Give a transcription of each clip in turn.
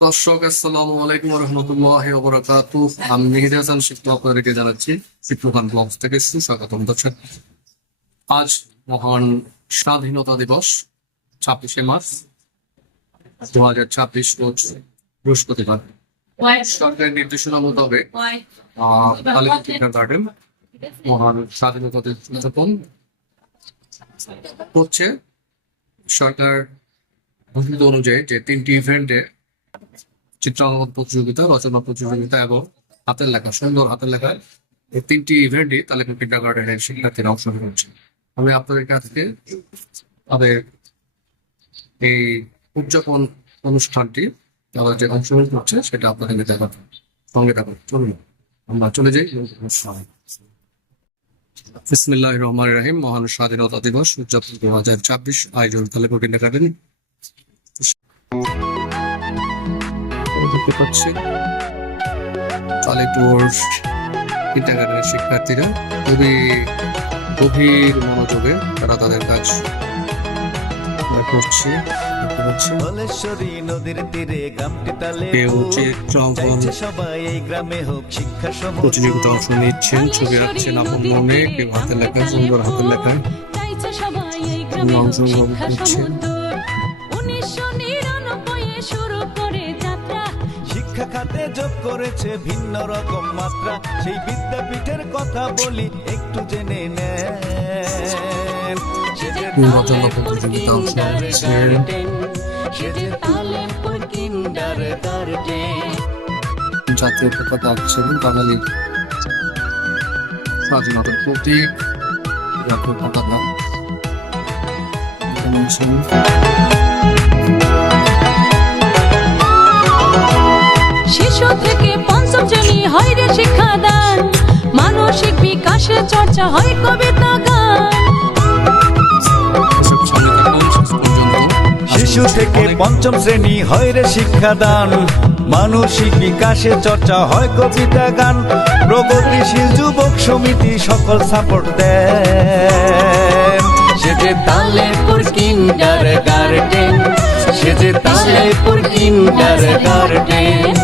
দর্শক আসসালামু আলাইকুম রহমতুল্লাহ বরকাতুহ। আমি মেহেদি হাসান শিক্ষক আপনাদেরকে জানাচ্ছি শিক্ষকান ব্লগস থেকে সুস্বাগতম। দর্শক, আজ মহান স্বাধীনতা দিবস 26শে মার্চ 2026 রোজ বৃহস্পতিবার। সরকারের নির্দেশনা মোতাবেক কালেক্টর কিন্ডারগার্টেন মহান স্বাধীনতা দিবস উদযাপন করছে। সরকার ঘোষিত অনুযায়ী যে 3টি ইভেন্টে চিত্রাঙ্কন প্রতিযোগিতা, রচনা প্রতিযোগিতা এবং হাতের লেখা, সুন্দর হাতের লেখা, এই 3টি ইভেন্টই তালিকা কিন্ডারগার্টেনের শিক্ষার্থীরা অংশগ্রহণ করছে। আমি আপনাদের কাছে তাদের এই উদযাপন অনুষ্ঠানটি তারা যে অংশগ্রহণ করছে সেটা আপনাদের দেখাবো। সঙ্গে থাকুন, চলুন আমরা চলে যাই। বিসমিল্লাহির রহমানির রহিম। মহান স্বাধীনতা দিবস উদযাপন 2026 আয়োজন তালিকা কিন্ডারগার্টেন। দেখতে পাচ্ছি আলিপুর কিন্ডারগার্টেনের শিক্ষার্থীরা খুবই গভীর মনোযোগে তারা তাদের কাজ করছে। কেউ চিত্রাঙ্কন প্রতিযোগিতা অংশ নিচ্ছেন, ছবি আঁকছেন আপন মনে, কেউ হাতের লেখা, সুন্দর হাতের লেখায় অংশগ্রহণ করছেন। শিক্ষা খাতে যোগ করেছে ভিন্ন রকম মাত্রা, সেই বিদ্যাপীঠের কথা বলি একটু জেনে নেন। রচনা প্রতিযোগিতা অংশ নিচ্ছেন, জাতীয় পতাকা আঁকছেন, বাঙালি স্বাধীনতার প্রতীক জাতীয় পতাকা। শিশু থেকে পঞ্চম শ্রেণী হয় রে শিক্ষাদান, মানসিক বিকাশে চর্চা হয় কবিতা গান। শিশু থেকে পঞ্চম শ্রেণী হয় রে শিক্ষাদান, মানসিক বিকাশে চর্চা হয় কবিতা গান। প্রগতিশীল যুবক সমিতি সকল সাপোর্ট দেন। সে যে তালেপুর কিন্ডারগার্টেন, সে যে তালেপুর কিন্ডারগার্টেন।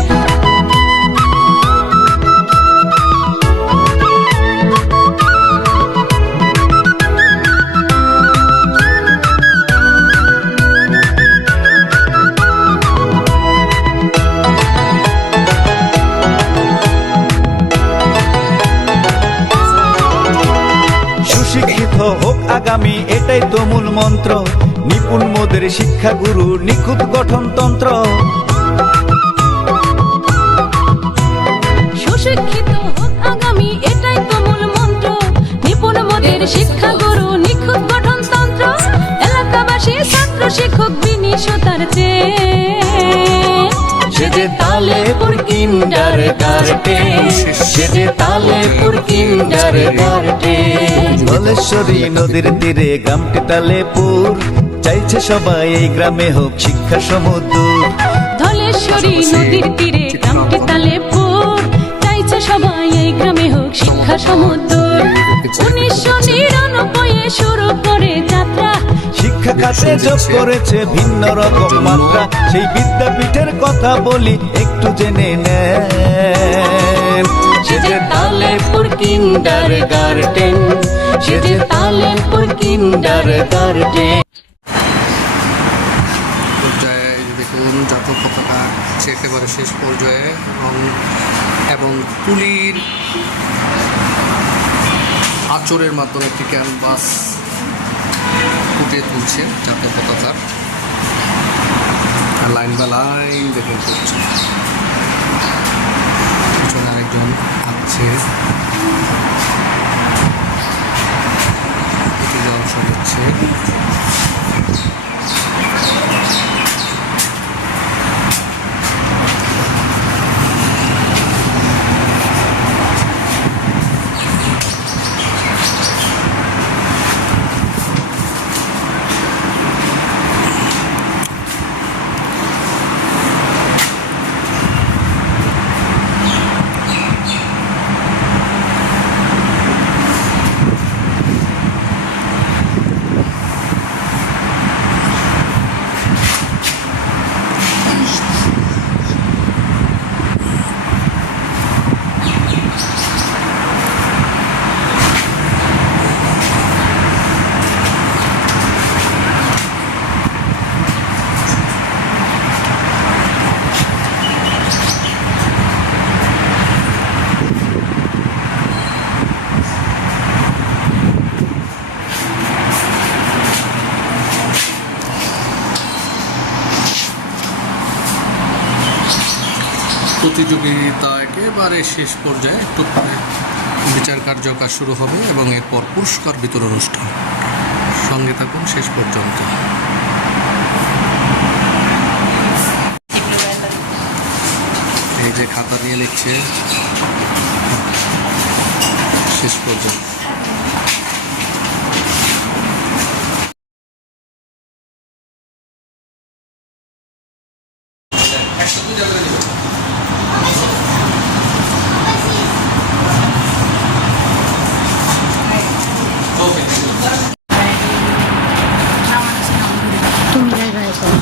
সুশিক্ষিত হোক আগামী, এটাই তো মূল মন্ত্র। নিপুণ মোদের শিক্ষাগুরু, নিখুঁত গঠনতন্ত্র। সুশিক্ষিত হোক আগামী, এটাই তো মূল মন্ত্র। নিপুণ মোদের শিক্ষাগুরু, নিখুঁত গঠনতন্ত্র। এলাকাবাসী ছাত্র শিক্ষক বিনিশতার চেয়ে সে যে তালেপুর কিন্ডারগার্টেন, সে যে তালেপুর কিন্ডারগার্টেন। ধলেশ্বরী নদীর তীরে গ্রামটি তালেপুর, চাইছে সবাই এই গ্রামে হোক শিক্ষা সমুদ্র। ধলেশ্বরী নদীর তীরে গ্রামটি তালেপুর, চাইছে সবাই এই গ্রামে হোক শিক্ষা সমুদ্র। 1999 শুরু করে যাত্রা, শিক্ষা খাতে যোগ করেছে ভিন্ন রকম মাত্রা। সেই বিদ্যাপীঠের কথা বলি একটু জেনে নেন। সে যে তালেপুর কিন্ডারগার্টেন, সে যে তালেপুর কিন্ডারগার্টেন। পর্যায়ে দেখুন জাতীয় পতাকা আছে একেবারে শেষ পর্যায়ে, এবং তুলির আঁচড়ের মাধ্যমে একটি ক্যানভাস ফুটিয়ে তুলছে জাতীয় পতাকার, লাইন বা লাইন দেখে করছে। পিছনে আরেকজন আঁকছে, অংশ নিচ্ছে। প্রতিযোগিতা একেবারে শেষ পর্যায়ে, একটু পরে বিচার কার্যকর শুরু হবে এবং এরপর পুরস্কার বিতরণ অনুষ্ঠান। সঙ্গে থাকুন শেষ পর্যন্ত। এই যে খাতা নিয়ে লিখছে শেষ পর্যন্ত। তুমি জায়গায় করো।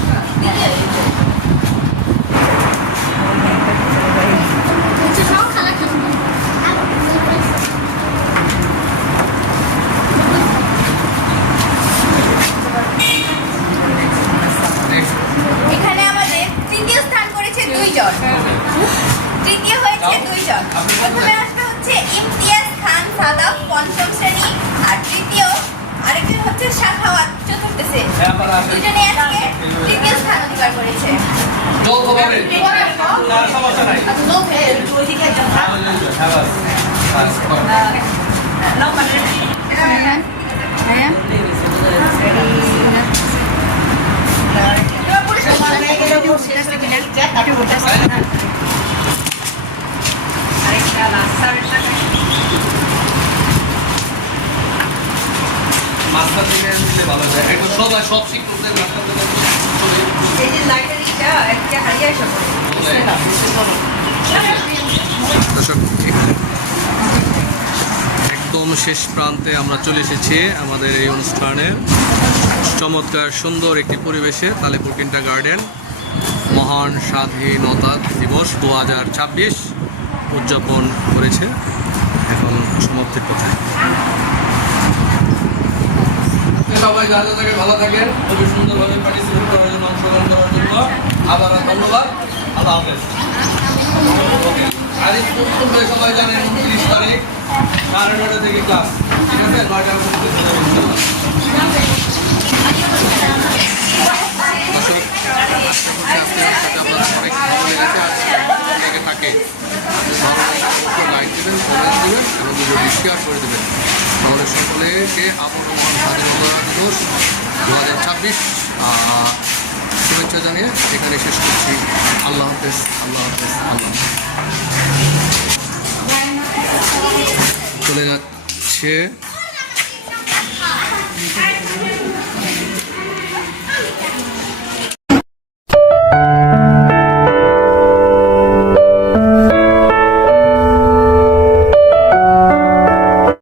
এখানে আমাদের তৃতীয় স্থান করেছে 2 জন, তৃতীয় হয়েছে 2 জন। প্রথমে আসবে হচ্ছে ইমতিয়াজ খান সাদাব 5ম শ্রেণী, আর তৃতীয় আরেকজন হচ্ছে শাখাওয়াত 4র্থ শ্রেণী। দুজনে আজকে তৃতীয় স্থান অধিকার করেছে। মাস্টার থেকে দিলে ভালো হয়, একটু সবাই সব শিক্ষকদের মাস্টার থেকে দর্শক, একদম শেষ প্রান্তে আমরা চলে এসেছি আমাদের এই অনুষ্ঠানের। চমৎকার সুন্দর একটি পরিবেশে তালেপুর কিন্ডার গার্ডেন মহান স্বাধীনতা দিবস 2026 উদযাপন করেছে। এখন সমাপ্তির পথে। সবাই যা যা থাকে ভালো থাকেন, খুবই সুন্দরভাবে পার্টিসিপেট করার জন্য, অংশগ্রহণ করার জন্য আবার ধন্যবাদ। আল্লাহ হাফেজ। আর তোমরা সবাই জানেন 29 তারিখ 9টা থেকে ক্লাস, ঠিক আছে? 9টার মধ্যে অনেক ভালো লেগেছে। আর লেগে থাকে লাইক দেবেন, কমেন্ট দেবেন এবং ভিডিওটি শেয়ার করে দেবেন। তাহলে সকলেকে আবারও মহান স্বাধীনতা দিবস 2026 শুভেচ্ছা জানিয়ে এখানে শেষ করছি। আল্লাহ হাফেজ, আল্লাহ হাফেজ, আল্লাহ। চলে যাচ্ছে